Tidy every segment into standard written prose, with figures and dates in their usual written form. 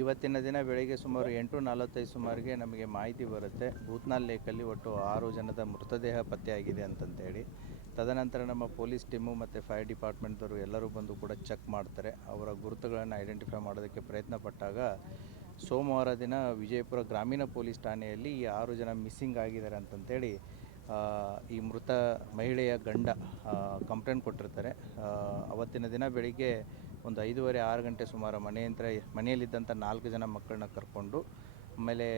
ಇವತ್ತಿನ ದಿನ ಬೆಳಗ್ಗೆ ಸುಮಾರು 8:45 ಸುಮಾರಿಗೆ ನಮಗೆ ಮಾಹಿತಿ ಬರುತ್ತೆ. ಭೂತ್ನಾಳ್ ಲೇಕಲ್ಲಿ ಒಟ್ಟು 6 ಜನದ ಮೃತದೇಹ ಪತ್ತೆಯಾಗಿದೆ ಅಂತಂತೇಳಿ. ತದನಂತರ ನಮ್ಮ ಪೊಲೀಸ್ ಟೀಮು ಮತ್ತು ಫೈರ್ ಡಿಪಾರ್ಟ್ಮೆಂಟ್ದವರು ಎಲ್ಲರೂ ಬಂದು ಕೂಡ ಚೆಕ್ ಮಾಡ್ತಾರೆ. ಅವರ ಗುರುತುಗಳನ್ನು ಐಡೆಂಟಿಫೈ ಮಾಡೋದಕ್ಕೆ ಪ್ರಯತ್ನ ಪಟ್ಟಾಗ ಸೋಮವಾರ ದಿನ ವಿಜಯಪುರ ಗ್ರಾಮೀಣ ಪೊಲೀಸ್ ಠಾಣೆಯಲ್ಲಿ ಈ 6 ಜನ ಮಿಸ್ಸಿಂಗ್ ಆಗಿದ್ದಾರೆ ಅಂತಂತೇಳಿ ಈ ಮೃತ ಮಹಿಳೆಯ ಗಂಡ ಕಂಪ್ಲೇಂಟ್ ಕೊಟ್ಟಿರ್ತಾರೆ. ಅವತ್ತಿನ ದಿನ ಬೆಳಿಗ್ಗೆ ಒಂದು 5:30-6 ಗಂಟೆ ಸುಮಾರು ಮನೆಯಲ್ಲಿದ್ದಂಥ 4 ಜನ ಮಕ್ಕಳನ್ನ ಕರ್ಕೊಂಡು, ಆಮೇಲೆ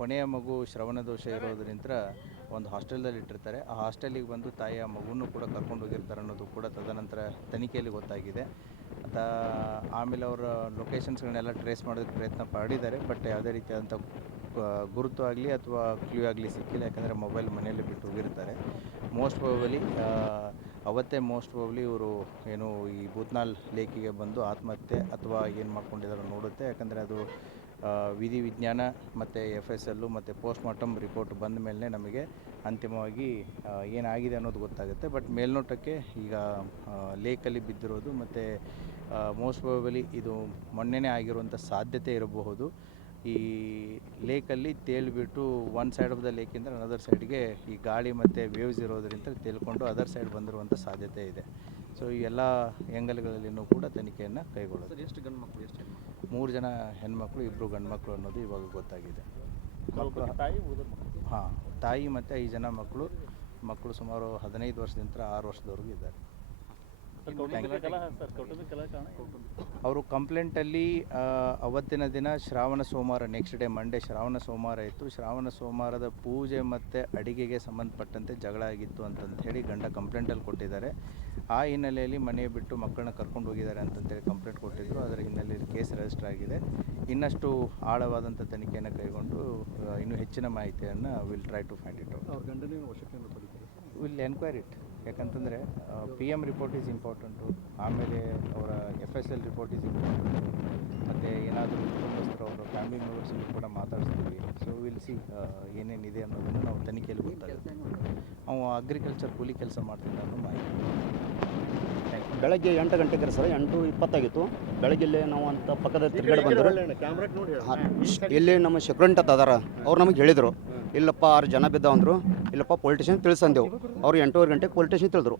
ಕೊನೆಯ ಮಗು ಶ್ರವಣ ದೋಷ ಇರೋದ್ರಿಂದ ಒಂದು ಹಾಸ್ಟೆಲ್ದಲ್ಲಿ ಇಟ್ಟಿರ್ತಾರೆ. ಆ ಹಾಸ್ಟೆಲಿಗೆ ಬಂದು ತಾಯಿ ಆ ಮಗುವನ್ನು ಕೂಡ ಕರ್ಕೊಂಡು ಹೋಗಿರ್ತಾರೆ ಅನ್ನೋದು ಕೂಡ ತದನಂತರ ತನಿಖೆಯಲ್ಲಿ ಗೊತ್ತಾಗಿದೆ. ಆಮೇಲೆ ಅವರ ಲೊಕೇಶನ್ಸ್ಗಳನ್ನೆಲ್ಲ ಟ್ರೇಸ್ ಮಾಡೋದಕ್ಕೆ ಪ್ರಯತ್ನ ಪಡಿದ್ದಾರೆ. ಬಟ್ ಯಾವುದೇ ರೀತಿಯಾದಂಥ ಗುರುತು ಆಗಲಿ ಅಥವಾ ಕ್ಲೂ ಆಗಲಿ ಸಿಕ್ಕಿಲ್ಲ. ಯಾಕಂದರೆ ಮೊಬೈಲ್ ಮನೆಯಲ್ಲೇ ಬಿಟ್ಟು ಹೋಗಿರ್ತಾರೆ. ಮೋಸ್ಟ್ ಪ್ರಾಬಬ್ಲಿ ಇವರು ಏನು ಈ ಭೂತ್ನಾಳ್ ಲೇಕಿಗೆ ಬಂದು ಆತ್ಮಹತ್ಯೆ ಅಥವಾ ಏನು ಮಾಡ್ಕೊಂಡಿದ್ದಾರೋ ನೋಡುತ್ತೆ. ಯಾಕಂದರೆ ಅದು ವಿಧಿ ವಿಜ್ಞಾನ ಮತ್ತು FSL ಮತ್ತು ಪೋಸ್ಟ್ಮಾರ್ಟಮ್ ರಿಪೋರ್ಟ್ ಬಂದ ಮೇಲೆ ನಮಗೆ ಅಂತಿಮವಾಗಿ ಏನಾಗಿದೆ ಅನ್ನೋದು ಗೊತ್ತಾಗುತ್ತೆ. ಬಟ್ ಮೇಲ್ನೋಟಕ್ಕೆ ಈಗ ಲೇಕಲ್ಲಿ ಬಿದ್ದಿರೋದು ಮತ್ತು ಮೋಸ್ಟ್ ಪ್ರಾಬಬ್ಲಿ ಇದು ಮೊನ್ನೆನೇ ಆಗಿರುವಂಥ ಸಾಧ್ಯತೆ ಇರಬಹುದು. ಈ ಲೇಕಲ್ಲಿ ತೇಲಿಬಿಟ್ಟು ಒನ್ ಸೈಡ್ ಆಫ್ ದ ಲೇಕಿಂದ ಅನದರ್ ಸೈಡ್ಗೆ ಈ ಗಾಳಿ ಮತ್ತು ವೇವ್ಸ್ ಇರೋದರಿಂದ ತೇಲ್ಕೊಂಡು ಅದರ್ ಸೈಡ್ ಬಂದಿರುವಂಥ ಸಾಧ್ಯತೆ ಇದೆ. ಸೊ ಈ ಎಲ್ಲ ಆ್ಯಂಗಲ್ಗಳಲ್ಲಿಯೂ ಕೂಡ ತನಿಖೆಯನ್ನು ಕೈಗೊಳ್ಳೋದು. ಎಷ್ಟು ಗಂಡು ಮಕ್ಕಳು, ಎಷ್ಟು ಹೆಣ್ಣು ಮಕ್ಕಳು? 3 ಜನ ಹೆಣ್ಮಕ್ಳು, 2 ಗಂಡು ಮಕ್ಕಳು ಅನ್ನೋದು ಇವಾಗ ಗೊತ್ತಾಗಿದೆ. ತಾಯಿ ಮತ್ತು 5 ಜನ ಮಕ್ಕಳು ಸುಮಾರು 15 ವರ್ಷದಿಂದ 6 ವರ್ಷದವರೆಗೂ ಇದ್ದಾರೆ. ಅವರು ಕಂಪ್ಲೇಂಟಲ್ಲಿ ಅವತ್ತಿನ ದಿನ ಶ್ರಾವಣ ಸೋಮವಾರ, ನೆಕ್ಸ್ಟ್ ಡೇ ಮಂಡೇ ಶ್ರಾವಣ ಸೋಮವಾರ ಇತ್ತು. ಶ್ರಾವಣ ಸೋಮವಾರದ ಪೂಜೆ ಮತ್ತು ಅಡಿಗೆಗೆ ಸಂಬಂಧಪಟ್ಟಂತೆ ಜಗಳ ಆಗಿತ್ತು ಅಂತಂತ ಹೇಳಿ ಗಂಡ ಕಂಪ್ಲೇಂಟಲ್ಲಿ ಕೊಟ್ಟಿದ್ದಾರೆ. ಆ ಹಿನ್ನೆಲೆಯಲ್ಲಿ ಮನೆ ಬಿಟ್ಟು ಮಕ್ಕಳನ್ನ ಕರ್ಕೊಂಡು ಹೋಗಿದ್ದಾರೆ ಅಂತಂತೇಳಿ ಕಂಪ್ಲೇಂಟ್ ಕೊಟ್ಟಿದ್ದರು. ಅದರ ಹಿನ್ನೆಲೆಯಲ್ಲಿ ಕೇಸ್ ರಿಜಿಸ್ಟರ್ ಆಗಿದೆ. ಇನ್ನಷ್ಟು ಆಳವಾದಂಥ ತನಿಖೆಯನ್ನು ಕೈಗೊಂಡು ಇನ್ನೂ ಹೆಚ್ಚಿನ ಮಾಹಿತಿಯನ್ನು will try to find it out. Will enquiry it. ಯಾಕಂತಂದರೆ PM ರಿಪೋರ್ಟ್ ಈಸ್ ಇಂಪಾರ್ಟೆಂಟು, ಆಮೇಲೆ ಅವರ FSL ರಿಪೋರ್ಟ್ ಈಸ್ ಇಂಪಾರ್ಟೆಂಟು, ಮತ್ತು ಏನಾದರೂ ಕುಟುಂಬಸ್ಥರು ಅವರ ಫ್ಯಾಮಿಲಿ ಮೆಂಬರ್ಸ್ಗೂ ಕೂಡ ಮಾತಾಡಿಸ್ತೀವಿ. ಸೊ ವಿಲ್ ಸಿ ಏನೇನಿದೆ ಅನ್ನೋದನ್ನು ನಾವು ತನಿಖೆಯಲ್ಲಿ ಗೊತ್ತಾಗುತ್ತೆ. ನಾವು ಅಗ್ರಿಕಲ್ಚರ್ ಕೂಲಿ ಕೆಲಸ ಮಾಡ್ತಿದ್ದ ಅನ್ನೋ ಮಾಹಿತಿ. ಬೆಳಗ್ಗೆ 8 ಗಂಟೆಗೆ ಸರ್, 8:20 ಬೆಳಗ್ಗೆ ಇಲ್ಲೇ ನಾವು ಅಂತ ಪಕ್ಕದ ತಿರುಗಡೆ ಬಂದರು. ಇಲ್ಲಿ ನಮ್ಮ ಸೆಕ್ಯೂರಿಟಿ ಅದಾರ, ಅವ್ರು ನಮಗೆ ಹೇಳಿದರು, ಇಲ್ಲಪ್ಪ 6 ಜನ ಬಿದ್ದಾವಂದರು. ಇಲ್ಲಪ್ಪ ಪೊಲೀಸ್ ಸ್ಟೇಷನ್ ತಿಳಿಸಂದೆವು. ಅವ್ರು 8:30 ಗಂಟೆಗೆ ಪೊಲೀಸ್ ಸ್ಟೇಷನ್ ತಿಳಿದ್ರು.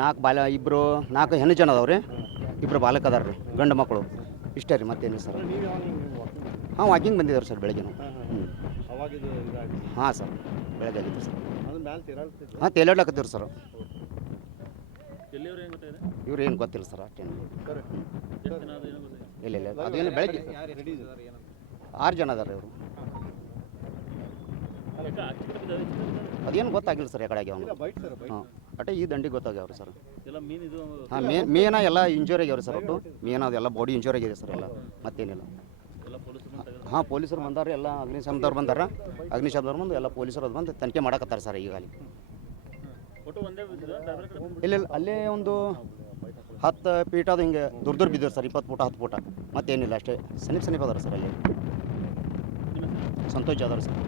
4 ಹೆಣ್ಣು ಜನ ಅದಾವ್ರಿ, 2 ಬಾಲಕ ಅದಾರ ರೀ, ಗಂಡು ಮಕ್ಕಳು. ಇಷ್ಟೇ ರೀ, ಮತ್ತೇನು ಸರ್. ವಾಕಿಂಗ್ ಬಂದಿದ್ದಾರೆ ಸರ್ ಬೆಳಗ್ಗೆ ನಾವು. ಸರ್ ಬೆಳಗ್ಗೆ ಆಗಿತ್ತು ಸರ್. ತೇಲಾಡ್ಲಾಕತ್ತೀವ್ರಿ ಸರ್. ಇವ್ರು ಏನು ಗೊತ್ತಿಲ್ಲ ಸರ್ ಅಷ್ಟೇನು. ಇಲ್ಲ ಅದೇನು ಬೆಳಗ್ಗೆ 6 ಜನ ಅದಾರ ಇವರು. ಅದೇನು ಗೊತ್ತಾಗಿಲ್ಲ ಸರ್ ಯಾಕಡೆ ಆಗ್ಯಾವ. ಅಟ್ಟೆ ಈ ದಂಡಿಗೆ ಗೊತ್ತಾಗ್ಯಾವ್ರಿ ಸರ್. ಮೇನ ಎಲ್ಲ ಇಂಜೂರಿ ಆಗ್ಯಾವ್ರಿ ಸರ್. ಒಟ್ಟು ಮೇನ ಅದೆಲ್ಲ ಬಾಡಿ ಇಂಜೂರಿ ಆಗಿದೆ ಸರ್ ಎಲ್ಲ, ಮತ್ತೇನಿಲ್ಲ. ಪೊಲೀಸರು ಬಂದಾರ, ಎಲ್ಲ ಅಗ್ನಿಶಾಮದವ್ರು ಬಂದು ಎಲ್ಲ ಪೊಲೀಸರು ಅದು ಬಂದು ತನಿಖೆ ಮಾಡಕತ್ತಾರೆ ಸರ್ ಈಗ ಅಲ್ಲಿ. ಇಲ್ಲ ಅಲ್ಲೇ ಒಂದು 10 ಫೀಟ್ ಅದು ಹಿಂಗೆ ದೂರ ಬಿದ್ದರು ಸರ್. 20 ಫೂಟ 10 ಫೂಟ, ಮತ್ತೇನಿಲ್ಲ ಅಷ್ಟೇ. ಸಮೀಪ ಅದಾರ ಸರ್ ಅಲ್ಲಿ. ಸಂತೋಷ್ ಜಾಧವ್ ಸರ್.